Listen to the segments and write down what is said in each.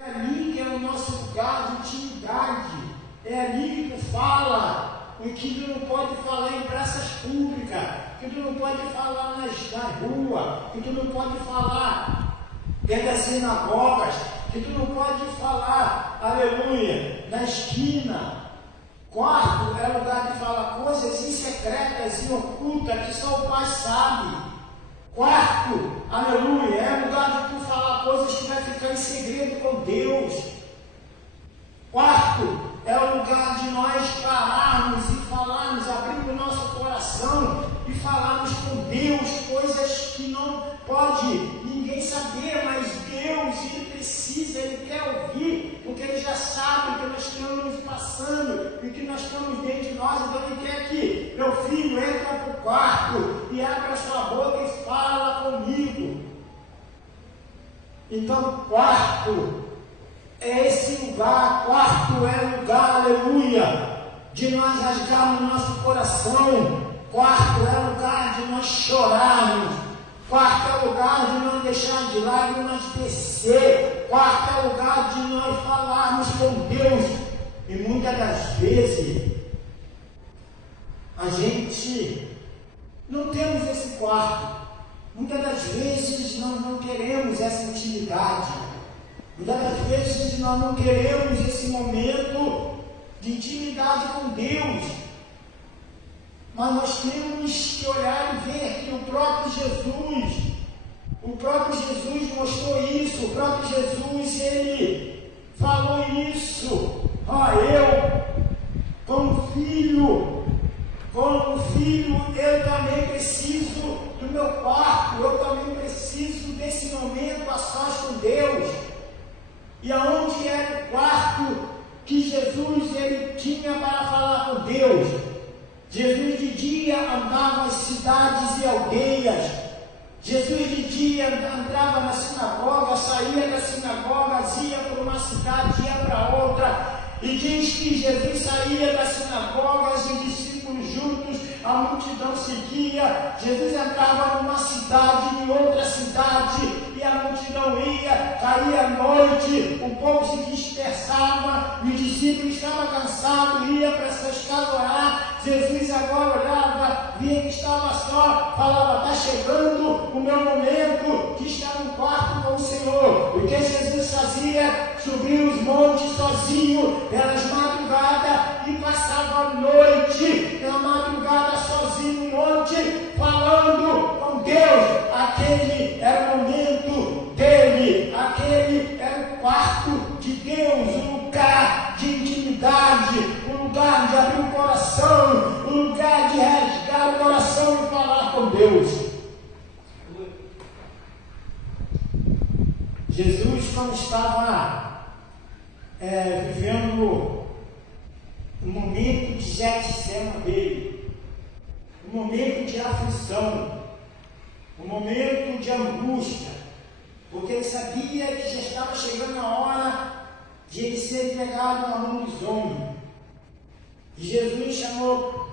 É ali que é o nosso lugar de intimidade. É ali que tu fala o que tu não pode falar em praças públicas, que tu não pode falar na rua, que tu não pode falar dentro das sinagogas, que tu não pode falar, aleluia, na esquina. Quarto é lugar de falar coisas secretas e ocultas que só o Pai sabe. Quarto, aleluia, é lugar de tu falar coisas que vai ficar em segredo com Deus. Quarto, é o lugar de nós pararmos e falarmos, abrir o nosso coração e falarmos com Deus coisas que não pode ninguém saber, mas Deus, Ele precisa, Ele quer ouvir, porque Ele já sabe o que nós estamos passando e o que nós estamos dentro de nós. Então Ele quer que meu filho entre para o quarto e abra sua boca e fala comigo. Então, quarto é esse lugar. Quarto é lugar, aleluia, de nós rasgarmos nosso coração. Quarto é lugar de nós chorarmos. Quarto é lugar de nós deixar de lágrimas descer. Quarto é lugar de nós falarmos com Deus. E muitas das vezes a gente não temos esse quarto. Muitas das vezes nós não queremos essa intimidade. Muitas das vezes nós não queremos esse momento de intimidade com Deus. Mas nós temos que olhar e ver que o próprio Jesus mostrou isso. O próprio Jesus, Ele falou isso. Eu, como filho, eu também preciso do meu quarto. Eu também preciso desse momento a sós com Deus. E aonde era o quarto que Jesus ele tinha para falar com Deus? Jesus de dia andava nas cidades e aldeias. Jesus de dia entrava na sinagoga, saía da sinagoga, ia para uma cidade, ia para outra. E diz que Jesus saía das sinagogas e os discípulos juntos, a multidão seguia. Jesus entrava numa cidade, em outra cidade, e a multidão ia, caía a noite, o povo se dispersava, e os discípulos estavam cansados, ia para suas casas orar. Jesus agora olhava, via que estava só, falava: está chegando o meu momento de estar no quarto com o Senhor. O que Jesus fazia? Subia os montes sozinho, pelas madrugadas, e passava a noite na madrugada sozinho no monte, falando com Deus. Aquele era o momento dele, aquele era o quarto de Deus, o lugar de intimidade, o lugar de abrir o coração, o lugar de rasgar o coração e falar com Deus. Jesus, quando estava vivendo um momento de Getsêmani dele, um momento de aflição, um momento de angústia, porque ele sabia que já estava chegando a hora de ele ser entregado na mão dos homens. E Jesus chamou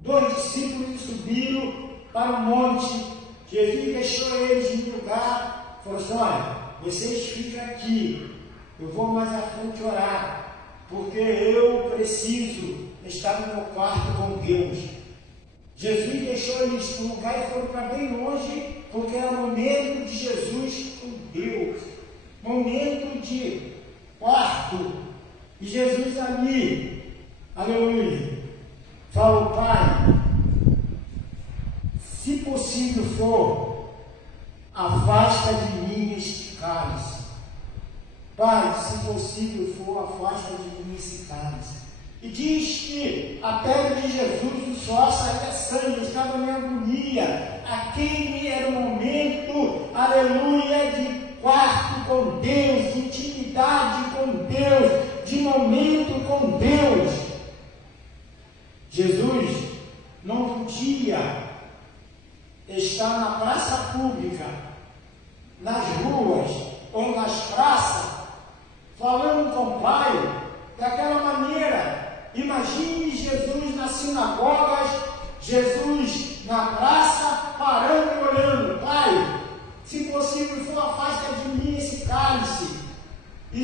2 discípulos e subiram para o monte. Jesus deixou eles em um lugar, falou assim: olha, vocês ficam aqui, eu vou mais à frente orar, porque eu preciso estar no meu quarto com Deus. Jesus deixou eles no lugar e foram para bem longe, porque era o momento de Jesus com Deus, momento de quarto. E Jesus ali, aleluia, falou: Pai, se possível for, afasta de mim este cálice. Pai, se possível for, afasta de mim esse cálice. E diz que a pele de Jesus, o suor saía sangue, estava em agonia. Aquele era o momento, aleluia, de quarto com Deus, de intimidade com Deus, de momento com Deus. Jesus não podia estar na praça pública, nas ruas ou nas praças, falando com o Pai daquela maneira. Imagine Jesus nas sinagogas, Jesus na praça, parando e olhando: Pai, se possível for, afasta de mim esse cálice. E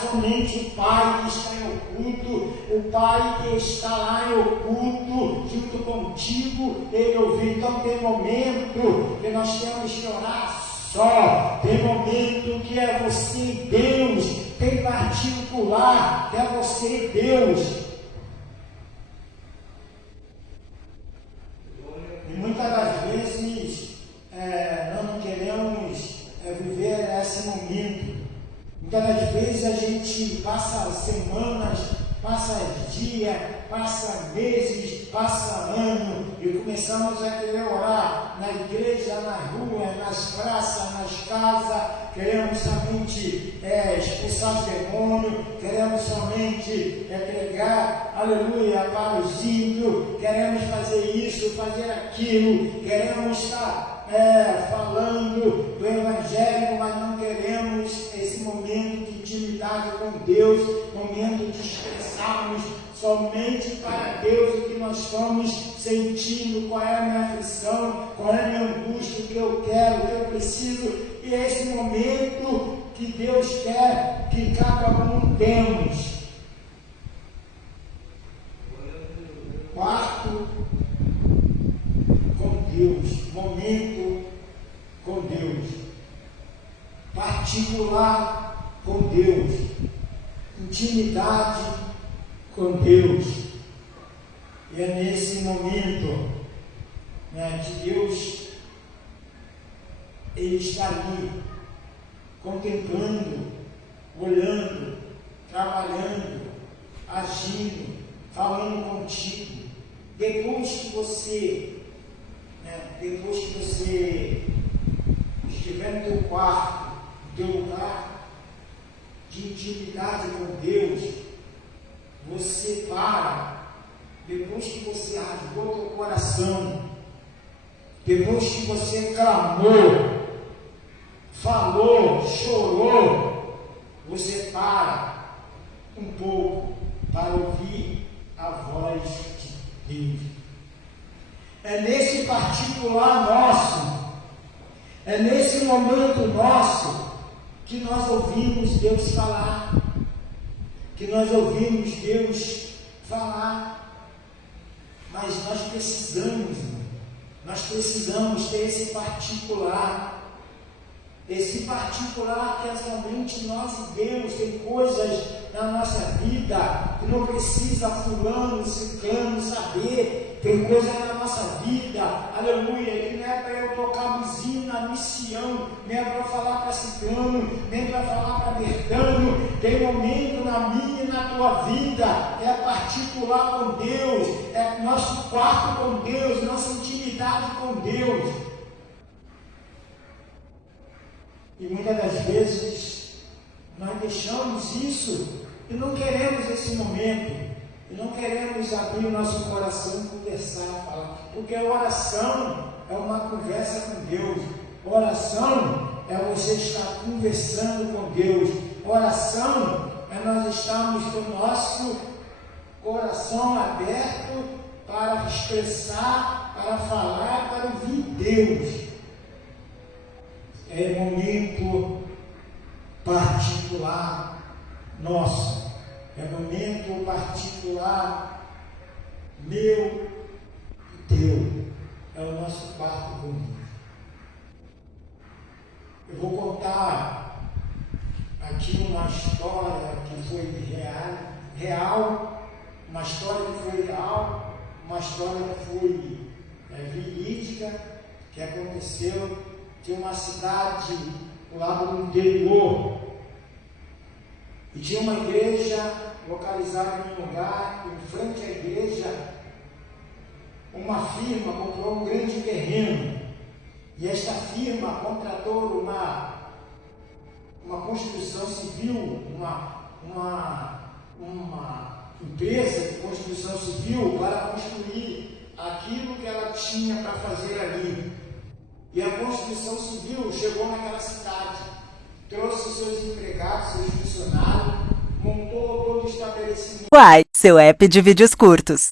somente o Pai que está em oculto, o Pai que está lá em oculto, junto contigo, Ele ouviu. Então tem momento que nós temos que orar só, tem momento que é você e Deus, tem particular que é você e Deus. E muitas das vezes nós não queremos viver esse momento. Muitas das vezes a gente passa semanas, passa dias, passa meses, passa ano e começamos a querer orar na igreja, nas ruas, nas praças, nas casas, queremos somente expulsar os demônios, queremos somente pregar, aleluia, para os ímpios, queremos fazer isso, fazer aquilo, queremos estar falando do Evangelho, mas não queremos esse momento de intimidade com Deus, momento de expressarmos somente para Deus o que nós estamos sentindo, qual é a minha aflição, qual é a minha angústia, o que eu quero, o que eu preciso. E é esse momento que Deus quer que cada um temos. Quarto, com Deus, momento com Deus, particular com Deus, intimidade com Deus. E é nesse momento que Deus Ele está ali, contemplando, olhando, trabalhando, agindo, falando contigo. Depois que você estiver no teu quarto, no teu lugar de intimidade com Deus, você para, depois que você rasgou teu coração, depois que você clamou, falou, chorou, você para um pouco para ouvir a voz de Deus. É nesse particular nosso, é nesse momento nosso que nós ouvimos Deus falar, que nós ouvimos Deus falar. Mas nós precisamos ter esse particular que é somente nós e Deus. Tem coisas na nossa vida que não precisa fulano, ciclano saber. Tem coisas na nossa vida, aleluia, que não é para eu tocar buzina no Sião, nem é para falar para ciclano, nem para falar para Bertano. Tem momento na minha e na tua vida, é particular com Deus, é nosso quarto com Deus, nossa intimidade com Deus. E muitas das vezes nós deixamos isso e não queremos esse momento. E não queremos abrir o nosso coração e conversar, falar. Porque a oração é uma conversa com Deus. Oração é você estar conversando com Deus. Oração é nós estarmos com o nosso coração aberto para expressar, para falar, para ouvir Deus. É momento particular nosso. É momento particular meu e teu. É o nosso quarto com Deus. Eu vou contar aqui uma história que foi real, uma história que foi real, uma história que foi verídica, que aconteceu de uma cidade lá do interior. E tinha uma igreja localizada em um lugar, em frente à igreja, uma firma comprou um grande terreno. E esta firma contratou uma construção civil, uma empresa de construção civil para construir aquilo que ela tinha para fazer ali. E a construção civil chegou naquela cidade, trouxe seus empregados, seus funcionários, montou todo o estabelecimento. Uai, seu app de vídeos curtos.